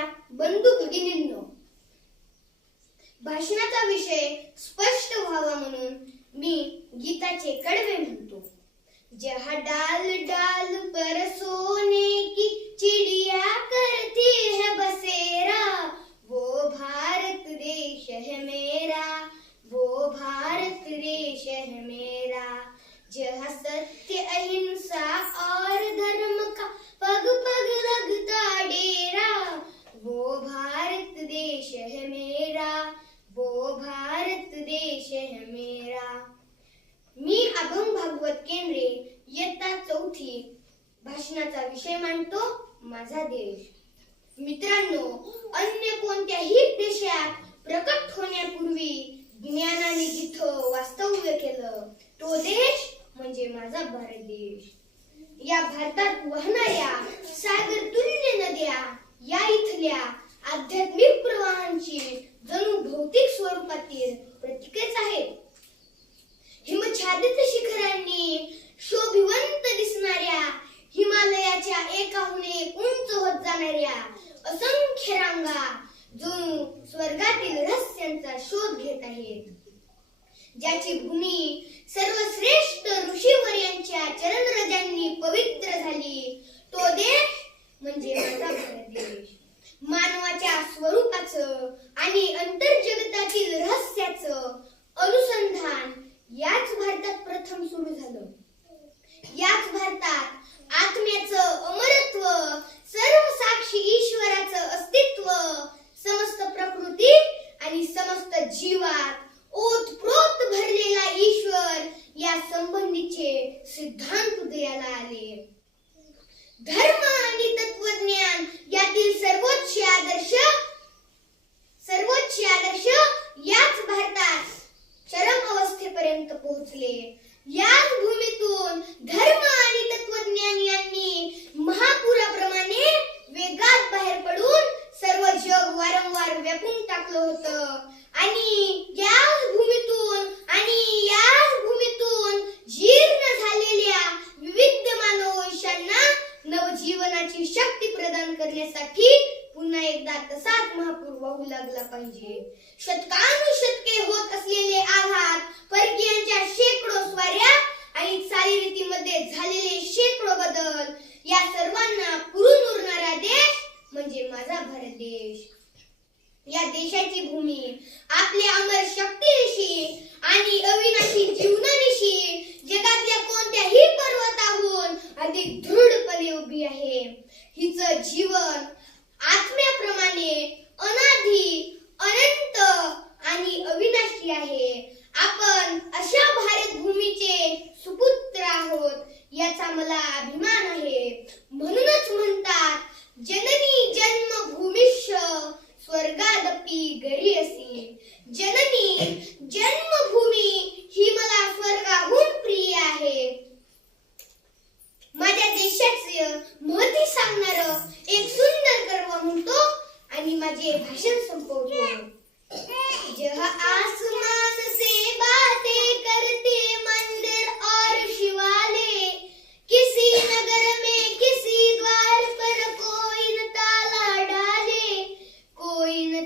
माझ्या बंधू भगिनींनो, भाषणाचा विषय स्पष्ट व्हावा म्हणून मी गीताचे कडवे म्हणतो. जहाँ डाल डाल पर सोने की चिड़िया करती है बसेरा, वो भारत देश है मेरा, वो भारत देश है मेरा. जहाँ सत्य अहिंसा और धर्म का पग पग लगता डेरा, वो भारत देश है मेरा, वो भारत देश है मेरा. मी अभंग भागवत केंद्रे इयत्ता चौथी भाषणाचा विषय मांडतो माझा देश. मित्रांनो, अन्य कोणत्याही देशात प्रकट होण्यापूर्वी ज्ञानाने जिथं वास्तव्य केलं तो देश म्हणजे माझा भारत देश. या भारतात वाहणाऱ्या सागर तुल्य नद्या या इथल्या आध्यात्मिक प्रवाहांची जणू भौतिक स्वरूपातील प्रतीकेच आहेत. हिमछादित शिखरांनी शोभिवंत दिसणाऱ्या हिमालयाच्या एकाहून एक उंच होत जाणाऱ्या असंख्य रांगा जणू स्वर्गातील रहस्यांचा शोध घेत आहेत. ज्याची भूमी सर्वश्रेष्ठ ऋषीवर्यांच्या चरणरजांनी पवित्र झाली तो देश म्हणजे माझा भारत देश. मानवाच्या स्वरूपाचं आणि अंतर्जगतातील रहस्याचं अनुसंधान याच भारतात प्रथम सुरू झालं. याच भारतात आत्म्याचं अमरत्व, सर्व साक्षी ईश्वराचं अस्तित्व, समस्त प्रकृती आणि समस्त जीवात ओतप्रोत भरलेला ईश्वर या संबंधीचे सिद्धांत उदयाला आले. धर्म आणि तत्वज्ञान यातील सर्वोच्च आदर्श याच भारतात चरम अवस्थेपर्यंत पोहोचले. याच भूमीतून धर्म आणि तत्वज्ञान यांनी महापुराप्रमाणे वेगात बाहेर पडून सर्व जग वारंवार व्यापून टाकलं होतं. आणि याच भूमीतून जीर्ण झालेल्या विविध मानववंशांना नवजीवनाची शक्ती प्रदान करण्यासाठी पुन्हा एकदा तसाच महापूर वाहू लागला पाहिजे. शतकानुशतके होत असलेले आघात, परकीयांच्या शेकडो स्वाऱ्या आणि चालीरीतीमध्ये झालेले शेकडो बदल या सर्वांना पुरून उरणारा देश म्हणजे माझा भारत देश. या देशाची भूमी आपल्या अमर शक्तीनिशी आणि अविनाशी जीवनानिशी जगातल्या कोणत्याही पर्वताहून अधिक दृढपणे उभी आहे. हिचं जीवन आत्म्याप्रमाणे अनादी, अनंत आणि अविनाशी आहे. आपण अशा भारत भूमीचे सुपुत्र आहोत याचा मला अभिमान आहे. म्हणूनच म्हणतात, जननी जन्मभूमिश्च स्वर्गादपि गरीयसी. जननी जन्मभूमी ही मला स्वर्गाहून प्रिय आहे. माझ्या देशाचे महती सांगणार एक सुंदर कर्म म्हणतो आणि माझे भाषण संपवतो. जहाँ आसमान से बातें करते मंदिर और शिवाले, किसी नगर में किसी द्वार पर कोई न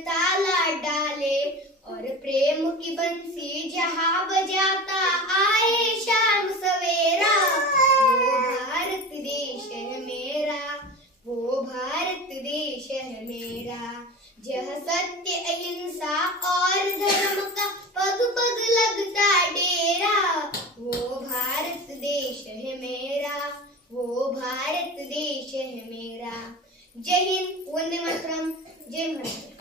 ताला डाले और प्रेम की बंसी जहाँ बजाता आए शाम सवेरा, वो भारत देश है मेरा, वो भारत देश है मेरा. जहाँ सत्य अहिंसा और धर्म का पग पग लगता डेरा, वो भारत देश है मेरा, वो भारत देश है मेरा. जय हिंद, वंदे मातरम, जय महाराष्ट्र.